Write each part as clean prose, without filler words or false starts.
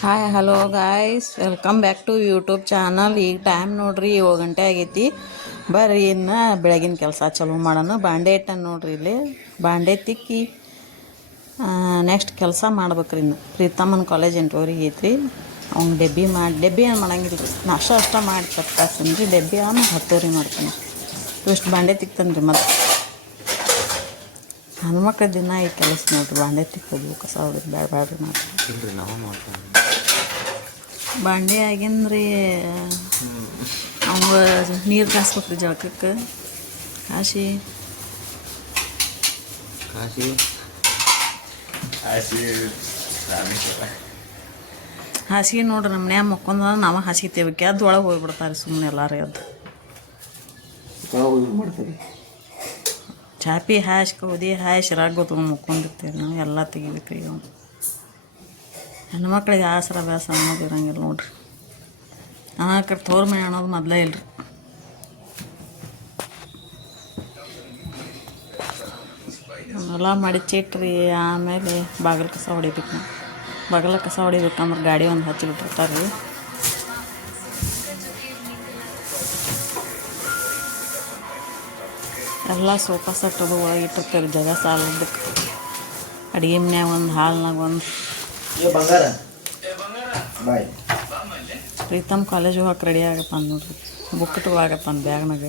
Hi hello guys, welcome back to YouTube channel. ಈಗ time ನೋಡ್ರಿ 7 ಗಂಟೆ ಆಗೈತಿ. ಬರ್ರಿ ಇನ್ನು ಬೆಳಗಿನ ಕೆಲಸ ಚಲೋ ಮಾಡೋಣ. ಬಾಂಡೆ ಇಟ್ಟನ್ನು ನೋಡ್ರಿ, ಇಲ್ಲಿ ಬಾಂಡೆ ತಿಕ್ಕಿ ನೆಕ್ಸ್ಟ್ ಕೆಲಸ ಮಾಡ್ಬೇಕ್ರಿ. ಇನ್ನು ಪ್ರೀತಮ್ಮನ ಕಾಲೇಜ್ 8 ಐತ್ರಿ. ಅವ್ನು ಡೆಬ್ಬಿ ಏನು ಮಾಡಂಗಿಲ್ಲ ರೀ, ನಾಷ್ಟ ಅಷ್ಟ ಮಾಡಿ ಕಟ್ಟಾಸನ್ ರೀ. ಡೆಬ್ಬಿ ಅವನು 10 ಮಾಡ್ತೀನಿ. ಇಷ್ಟು ಬಾಂಡೆ ತಿಕ್ತಾನೆ ರೀ. ಮತ್ತು ಹೆಣ್ಮಕ್ಳ ದಿನ ಈ ಕೆಲಸ ನೋಡ್ರಿ, ಬಾಂಡೆ ತಿಕ್ಕೋದು, ಕಸ ಹೊಡೆದು ಬ್ಯಾಡ್ರಿ ಮಾಡ್ತೀವಿ. ಬಾಂಡೆ ಆಗಿಂದ್ರಿ ಅವ ನೀರು ಕಾಸ್ಬೇಕ್ರಿ ಜಳಕಕ್ಕೆ. ಹಾಸಿಗೆ ನೋಡ್ರಿ, ನಮ್ಮ ಮನ್ಯಾಗ ಮಕ್ಕೊಂದ ನಾವು ಹಾಸಿಗೆ ತೇವಕ್ಕೆ ಅದು ಒಳಗೆ ಹೋಗ್ಬಿಡ್ತಾರೆ ಸುಮ್ಮನೆ ಎಲ್ಲಾರು ಎದ್ದು. ಚಾಪಿ ಹಾಸ್ಕೋದಿ ರಾಗ ತೊಗೊಂಡು ಮುಕ್ಕೊಂಡಿರ್ತೀವಿ ನಾವು. ಎಲ್ಲ ತೆಗಿಬೇಕ್ರಿ. ಅವ್ನು ಹೆಣ್ಮಕ್ಳಿಗೆ ಆಸರ ಬ್ಯಾಸ ಅನ್ನೋದು ಇರಂಗಿಲ್ಲ ನೋಡ್ರಿ. ಕಡೆ ತೋರ್ ಮನೆ ಅನ್ನೋದು ಮೊದಲೇ ಇಲ್ರಿ. ಎಲ್ಲ ಮಾಡಿ ಚಿಟ್ರಿ. ಆಮೇಲೆ ಬಾಗಿಲು ಕಸ ಹೊಡಿಬೇಕು. ನಾವು ಬಾಗಿಲ ಕಸ ಹೊಡಿಬೇಕಂದ್ರೆ ಗಾಡಿ ಒಂದು ಹಚ್ಚಿಬಿಟ್ಟಿರ್ತಾರೆ ರೀ. ಎಲ್ಲ ಸೋಫಾ ಸೆಟ್ ಅದು ಒಳಗೆ ಇಟ್ಟಿರ್ತಾರೆ, ಜಾಗ ಸಾಲದಕ್ಕೆ. ಅಡುಗೆ ಮನ್ಯಾಗ ಒಂದು, ಹಾಲ್ನಾಗ ಒಂದು. ಪ್ರೀತಮ್ ಕಾಲೇಜ್ ಹೋಗಕ್ಕೆ ರೆಡಿ ಆಗಪ್ಪ ಅಂದ್ ನೋಡ್ರಿ. ಬುಕ್ ಇಟ್ಕೊಳಗಪ್ಪ ಅಂದ್ ಬ್ಯಾಗ್ನಾಗ.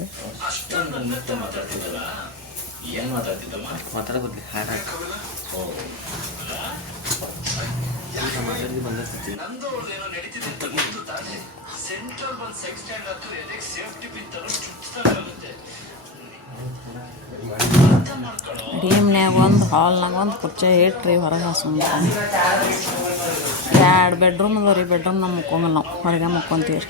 ಅಡುಗೆ ಮನ್ಯಾಗ ಒಂದು, ಹಾಲ್ನಾಗ ಒಂದು ಕುರ್ಚಿ ಇಟ್ರಿ. ಹೊರಗೆ ಹಾಸೋಣ. 2 ಬೆಡ್ರೂಮ್ ಅದಾವ ರೀ. ಬೆಡ್ರೂಮ್ ನಾವು ಮುಕ್ಕೊಂಗಲ್ಲ, ನಾವು ಹೊರಗೆ ಮುಕ್ಕೊಂತೀವಿ ರೀ.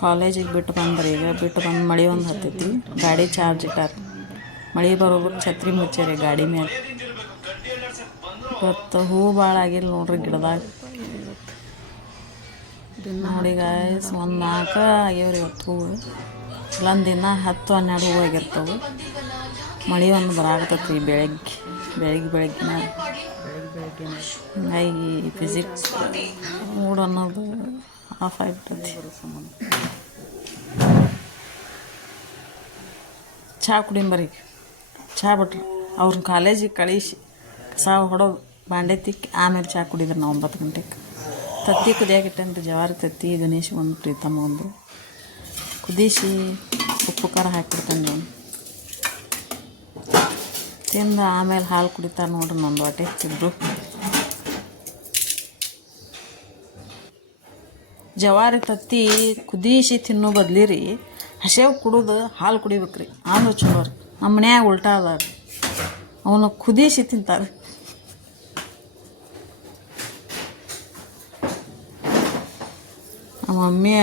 ಕಾಲೇಜಿಗೆ ಬಿಟ್ಟು ಬಂದ್ರಿ. ಈಗ ಬಿಟ್ಟು ಬಂದು ಮಳೆ ಒಂದು ಹತ್ತೈತಿ. ಗಾಡಿ ಚಾರ್ಜ್ ಇಟ್ಟಾರ. ಮಳೆ ಬರೋಬ್ರು ಛತ್ರಿ ಮುಚ್ಚಾರಿ ಗಾಡಿ ಮೇಲೆ. ಇವತ್ತು ಹೂ ಭಾಳ ಆಗಿಲ್ಲ ನೋಡ್ರಿ ಗಿಡದಾಗ. ನೋಡಿ ಗಾಯ್ಸ್, ಒಂದು 4 ಆಗ್ಯಾವ್ರಿ ಇವತ್ತು ಹೂವು. ಇಲ್ಲೊಂದು ದಿನ 10-12 ಹೂವು ಆಗಿರ್ತವೆ. ಮಳೆ ಒಂದು ಬರಾಕತ್ತೈತಿ ಬೆಳಗ್ಗೆ ಹಂಗಾಗಿ ಫಿಸಿಕ್ಸ್ ಮೂಡ್ ಅನ್ನೋದು ಆಫ್ ಆಗಿಬಿಟ್ಟೈತಿ. ಚಹಾ ಕುಡಿಂಬರಿ. ಚಹಾ ಬಿಟ್ರು ಅವ್ರನ್ನ ಕಾಲೇಜಿಗೆ ಕಳಿಸಿ ಕಸ ಹೊಡೋದು, ಬಾಂಡೆ ತಿಕ್ಕಿ ಆಮೇಲೆ ಚಹಾ ಕುಡಿದ್ರು ನಾವು 9 ಗಂಟೆಗೆ. ತತ್ತಿ ಕುದಿಯಾಗಿಟ್ಟಂತ ಜವಾರಿ ತತ್ತಿ. ಗಣೇಶ್ ಒಂದು, ಪ್ರೀತಮ್ಮ ಒಂದು ಕುದಿಸಿ ಉಪ್ಪು ಖಾರ ಹಾಕಿಬಿಡ್ತಾನೆ ನಾವು. ತಿಂದು ಆಮೇಲೆ ಹಾಲು ಕುಡಿತಾರೆ ನೋಡ್ರಿ. ನಂದು ಹೊಟ್ಟೆ ಹೆಚ್ಚಿದ್ರು. ಜವಾರಿ ತತ್ತಿ ಕುದಿಸಿ ತಿನ್ನೋ ಬದ್ಲಿ ರೀ ಹಸೆವು ಕುಡಿದು ಹಾಲು ಕುಡಿಬೇಕ್ರಿ. ಆದ್ರೂ ಚಲೋ ರೀ. ನಮ್ಮ ಮನ್ಯಾಗ ಉಲ್ಟಾ ಅದ ರೀ, ಅವನು ಕುದಿಸಿ ತಿಂತಾರೆ. ನಮ್ಮ ಮಮ್ಮಿ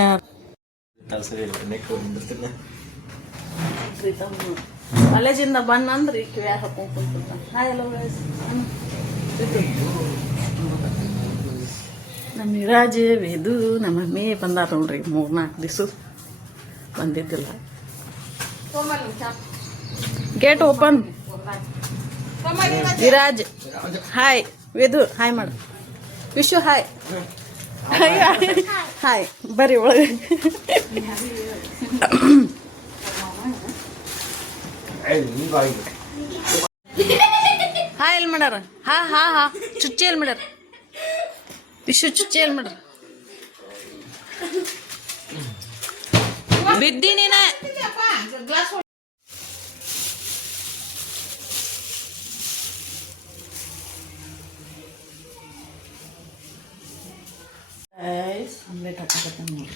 ಕಾಲೇಜಿಂದ ಬಂದ್ರಿ ಕಿವ್ಯಾಗ ಹಾಕೊಂಡು ಕುಂತಿರ್ತಾನೆ. ನಮ್ಮ ವಿರಾಜ್ ವೇದು ನಮ್ಮ ಮಮ್ಮಿ ಬಂದಾರ ನೋಡ್ರಿ. 3-4 ದಿವಸ ಬಂದಿದ್ದಿಲ್ಲ. Gate open. Viraj hi. Vedu hi ಮಾಡು. ವಿಶು ಹಾಯ್. ಹಾಯ್ ಬರ್ರಿ ಒಳಗೆ. ಹಾಯ್ ಎಲ್ಲಿ ಮಾಡ್ಯಾರ? ಹಾ ಚುಚ್ಚಿ ಎಲ್ಲಿ ಮಾಡ್ಯಾರ? ವಿಶು ಚುಚ್ಚಿ ಎಲ್ಲಿ ಮಾಡ್ಯಾರ? ಬಿದ್ದಿ ನೀನ. ಆಮ್ಲೆಟ್ ಹಾಕಕತ್ತ ನೋಡಿ.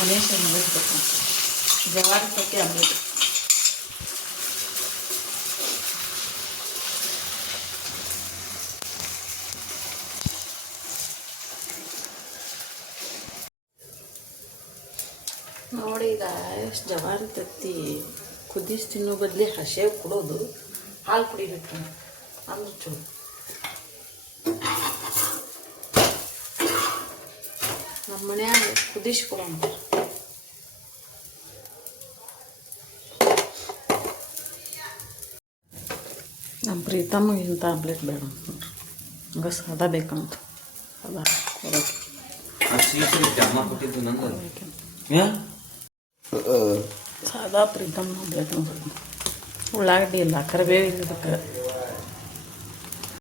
ಗಣೇಶ ಆಮ್ಲೆಟ್ ಬೇಕು. ಜವಾರಿ ತತ್ತಿ ಆಮ್ಲೆಟ್. ನೋಡಿ ಈಗ ಜವಾರಿ ತತ್ತಿ ಕುದಿಸಿ ತಿನ್ನೋ ಬದಲಿ ಹಸೆವು ಕುಡೋದು, ಹಾಲು ಕುಡಿಬೇಕು ಅಂದ್ರೆ ಚಲೋ. ನಮ್ಮ ಮನ್ಯಾಗ ಕುದಿಸಿ ಕೊಡೋಣ. ನಮ್ಮ ಪ್ರೀತಮ್ಮಗೆ ಇಂಥ ಆಮ್ಲೆಟ್ ಬೇಡ ನೋಡ್ರಿ, ಹಂಗೆ ಸಾದಾ ಬೇಕಂತ ಅದ ಸಾದಾ ಪ್ರೀತಮ್ ಆಮ್ಲೆಟ್ ನೋಡ್ರಿ. ಉಳ್ಳಾಗಡ್ಡಿ ಇಲ್ಲ, ಕರಿಬೇವು ಇಲ್ಲ, ಇದಕ್ಕೆ